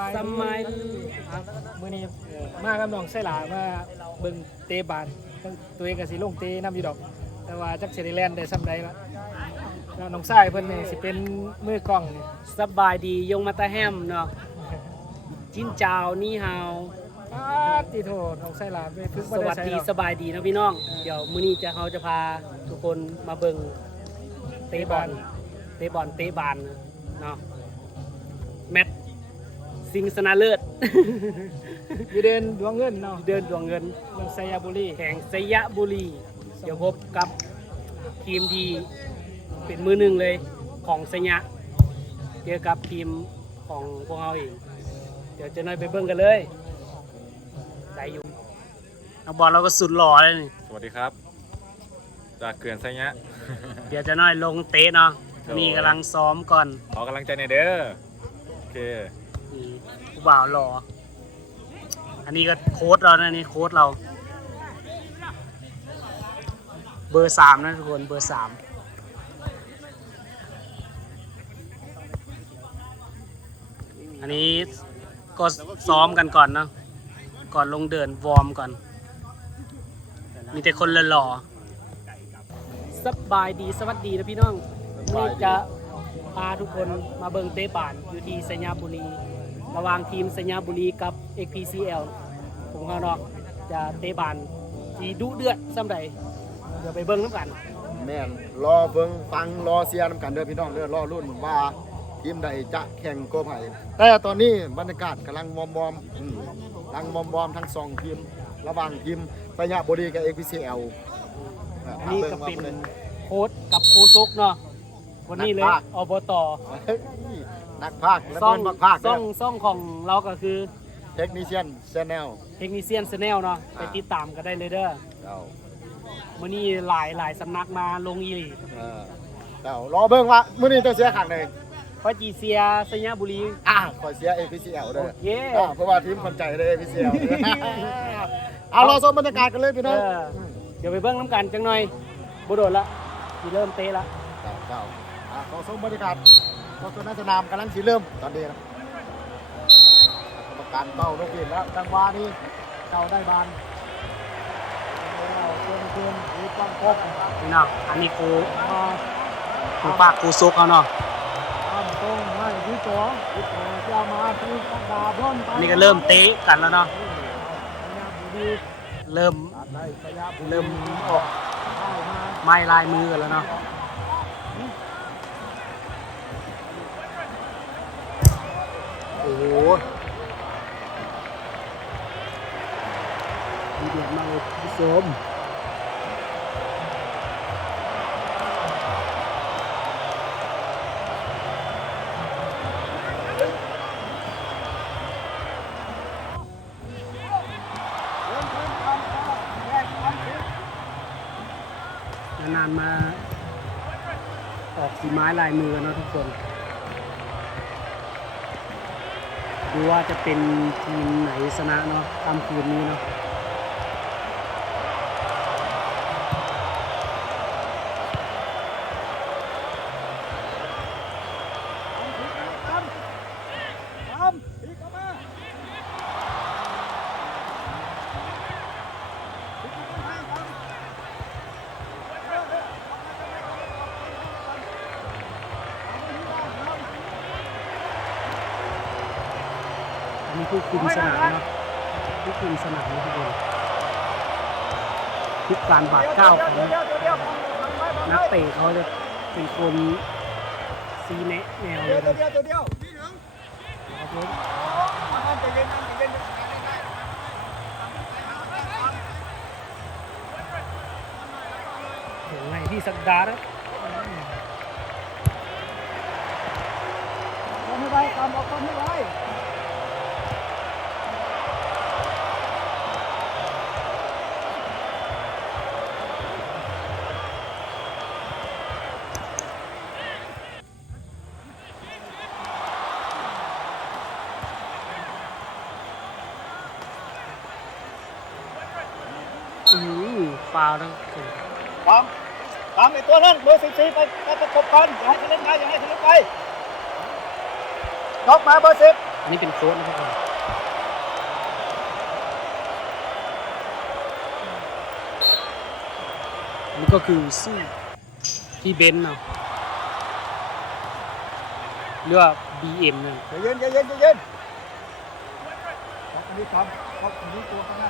บายสมัยครับมื้อนี้มากับน้องไส้หลามาเบิ่งเตะบานตัวเองก็สิลงเตะนํอยู่ดอก แต่ว่าจักสิได้แล่นได้ซำใดละแล้วน้องชายเพิ่นนี่สิเป็นมือกล้องนี่สบายดียงมาตาแฮมเนาะจินจาวนี่ฮาวอ้าติโทษน้องไส้หลาไปฝึกสบ่ได้วัสใส่ดีดอก สบายดีนะพี่น้อง เดี๋ยวมื้อนี้จะเราจะพาทุกคนมาเบิ่งเตะบอลเตะบอลเตะบานเนาะแมตช์ สิงห์สนาเลิศ อยู่เดินดวงเงินเนาะเดินดวงเงินเมืองไซยบุรีแข่งสยะบุรี เดี๋ยวพบกับทีมที่เป็นมือหนึ่งเลยของสยะเจอกับทีมของพวกเราเองเดี๋ยวเจะน้อยไปเบิ่งกันเลยใจอยู่เอาบอลเราก็สุดหล่อเลยนี่สวัสดีครับ จากเขื่อนไซยะเดี๋ยวเจะน้อยลงเตะเนาะโอ้ยนี่กำลังซ้อมก่อน ขอกำลังใจในอยเด้อ โอเค นี่ผู้บ่าวหล่ออันนี้ก็โค้ดเรานะนี่โค้ดเรา เบอร์สามนะทุกคนเบอร์สามอันนี้ก็ซ้อมกันก่อนเนาะก่อนลงเดินวอร์มก่อน มีแต่คนหล่อๆสบายดีสวัสดีนะพี่น้องนี่จะพาทุกคนมาเบิงเตะบานอยู่ที่สัญญาบุรี ระหว่างทีมสัญญาบุรีกับ XPCL ผมข้างนอกจะเตะบานทีดุเดือดซ้ำใดเดี๋ยวไปเบิ้งน้ำกัน แม่นรอเบิ่งฟังรอเชียร์นำกันเด้อพี่น้องเด้อรอรุ่นว่าทีมใดจะแข่งโกไผ่แต่ตอนนี้บรรยากาศกำลังมอมมอมๆอืมกำลังมอมมอมๆทั้งสองทีมระหว่างทีมสยามบุรีกับ APCL อ่าอันนี้ก็บิ่งเป็นว่าโค้ดกับโคซกเนาะวันนี้เลยนักพากย์อบต เฮ้ย นักภาคและซ่องเป็นนักภาคซ่เด้อองซ่องของเราก็คือเทคนิเชียนชแนล เทคนิเซียนชแนลเนาะไปอ่า ติดตามกันได้เลยเด้อเจ้าวันนี้หลายหลายสำนักมาลงอีหลีเออเจ้ารอเบิ่งว่ามื้อนี้ต้องเสียขังเลยเพราะจีเซียสัญญาบุรี อะขอเสีย APCL เด้อเย้อ่าเพราะว่าทีมคนใจเลย APCL เด้อเอารอชมบรรยากาศกันเลยพี่เอน้องอเดี๋ยวไปเบิ้งน้ำกันจังหน่อยบุโดดละทีเริ่มเตะละ เจ้าเจ้าอะ ขอชมบรรยากาศขอตัวนักสนามกำลังสีเริ่มตอนนี้นะกรรมการเป้านกบินแล้วจังหวะนี้เจ้าได้บานเอาเกินเกินหรือต้องครบนี่เนาะอันนี้ครูมาครูปากครูซกเขาเนาะทำตรงให้ที่สองที่สองจะมาที่ตั้งดาบล้นไปอันนี้ก็เริ่มเตะกันแล้วเนาะดีเริ่มตัดได้ขยับเริ่มออกเข้ามาไม้ลายมือกันแล้วเนาะ โอ้โหดีเดือดมากเลยคุณผู้ชมนานมา ออกสีไม้ลายมือนะทุกคน ดูว่าจะเป็นทีมไหนชนะเนาะตามคืนนี้เนาะ อันนี้ผู้คุมสนามเนาะผู้คุมสนามนะทุกคนทุกการบาดก้าวของนักเตะเขาจะเป็นคนซีแนะแนวเลยนะเดียวเดียวครับผมใจเย็นใจเย็นถึงไงที่สักดาห์นะทำให้ไวตามออกทำให้ไว อือฟาวล์นะตามตามไอ้ตัวนั้นเบอร์สิบสี่ไปไปประกบกันอย่าให้ทะลุไปอย่าให้ทะลุไปยกมาเบอร์สิบอันนี้เป็นโค้ดนะครับผมอันนี้ก็คือสู้ที่เบนซ์เนาะหรือว่า BM เนาะใจเย็นใจเย็นใจเย็นครับอันนี้ครับครับอันนี้ตัวข้างหน้า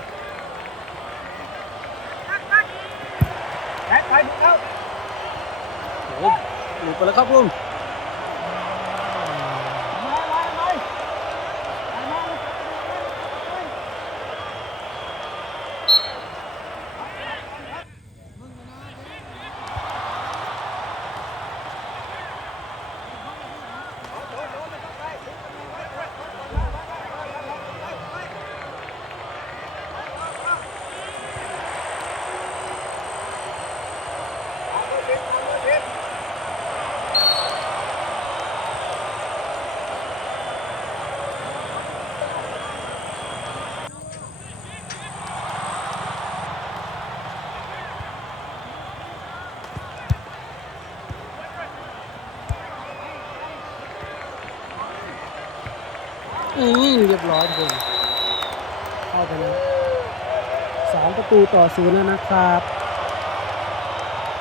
แขนไปมึงแล้ว โอ้ยหลุดไปแล้วครับลุง มามามามา อืมเรียบร้อยทุกคนเข้าไปแล้วสองประตูต่อศูนย์แล้วนะครับ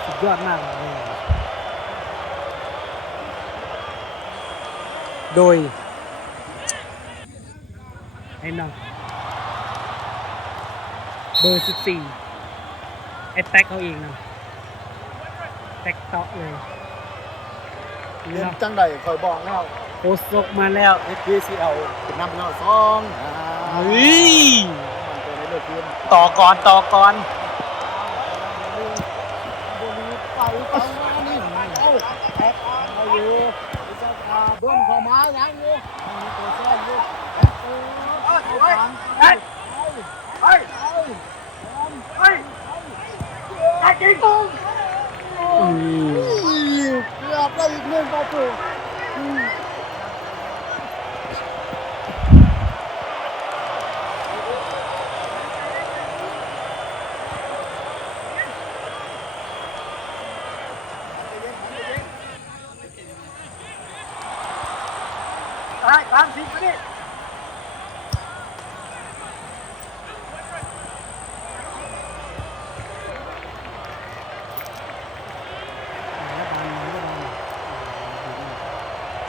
สุดยอดมากเลยโดยไอ้น้องเบอร์สิบสี่ไอ้แท็กเขาเองนะแท็กเตาะเลย เรียนเนาะจังใดคอยบอกแล้ว โคสกมาแล้ว SPCL เป็นนำแล้วสองอ่าเฮ้ยมันตัวในเลือกทีมต่อก่อนต่อก่อนไปไปมานี่เอาแท็กเอาอยู่เจ้าตาเบิ้ลเข้ามาอย่างอยู่มันมีตัวแซ่บอยู่เอาไปไปไปไปไปจริงอืมเกือบได้อีกหนึ่งประตู สิมาดิ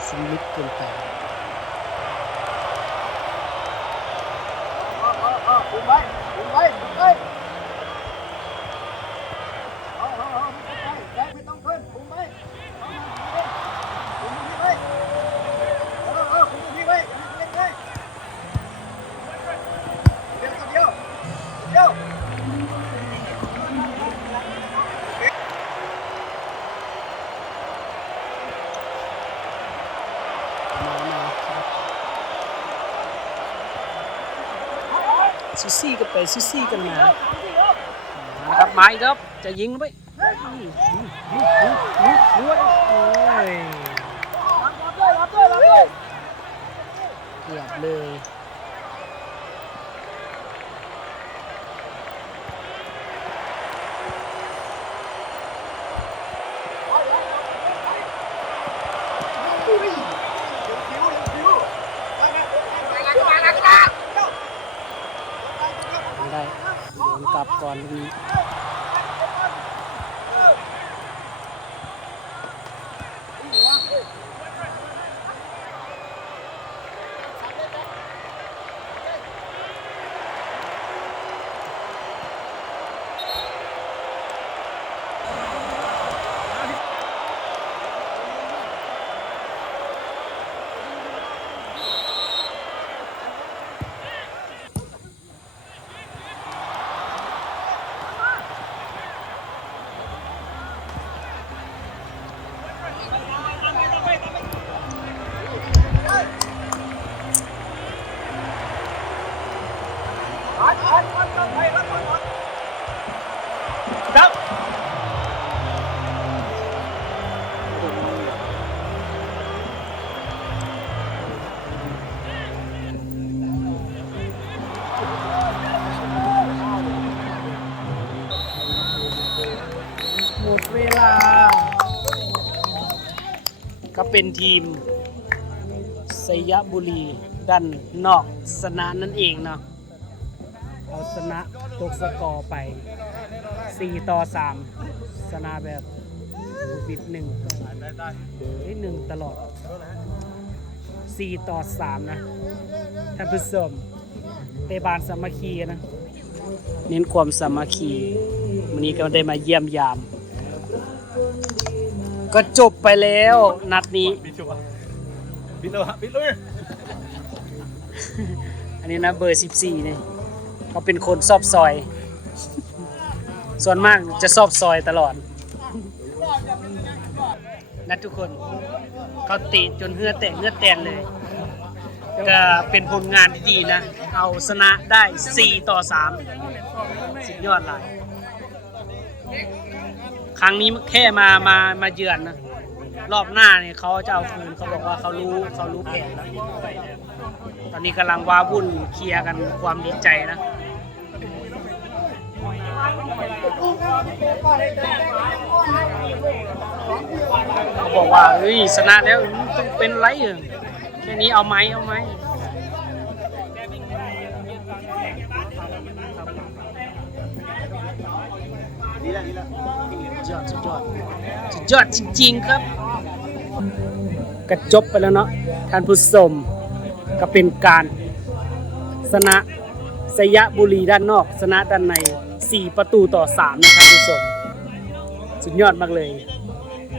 สลิปเกินไป ซูซี่ก็ไปซูซี่กันมานะครับมาอีกครับจะยิงหรือไม่โอ้ยรับด้วยรับด้วยรับด้วยเกือบเลย ไม่ได้โดน กลับก่อนลูกนี้ เวลา ก็เป็นทีมสยบุรีด้านนอกสนามนั่นเองเนาะเอาชนะตกสกอร์ไป 4 ต่อ3สนาแบบบิดหนึ่งเฮ้ยหนึ่งตลอด 4 ต่อ 3 นะ ท่านผู้ชมเตบานสามัคคีนะ เน้นความสามัคคี วันนี้ก็ได้มาเยี่ยมยาม ก็จบไปแล้ว นัดนี้ บิดชัวบิดเลยบิดเลยอันนี้นะเบอร์ 14นี่เขาเป็นคนซอบซอย ส่วนมากจะซอบซอยตลอดนะทุกคนเขาติจนเหือแตกเหือแตนเลย ก็เป็นผลงานที่ดีนะ เอาชนะได้ 4 ต่อ 3 สุดยอดเลย ครั้งนี้แค่มามามาเยือนนะรอบหน้าเนี่ยเขาจะเอาคืนเขาบอกว่าเขารู้เขารู้แผนแล้วตอนนี้กำลังว้าวุ่นเคลียร์กันความดีใจนะเขาบอกว่าเฮ้ยชนะแล้วต้องเป็นไรเหรอแค่นี้เอาไหมเอาไหมสุด ยอดสุดยอดสุดยอดจริง ๆ ครับ กระจบไปแล้วเนาะท่านผู้ชมก็เป็นการชนะสยะบุรีด้านนอกชนะด้านใน 4 ประตูต่อ 3 นะครับผู้ชมสุดยอดมากเลย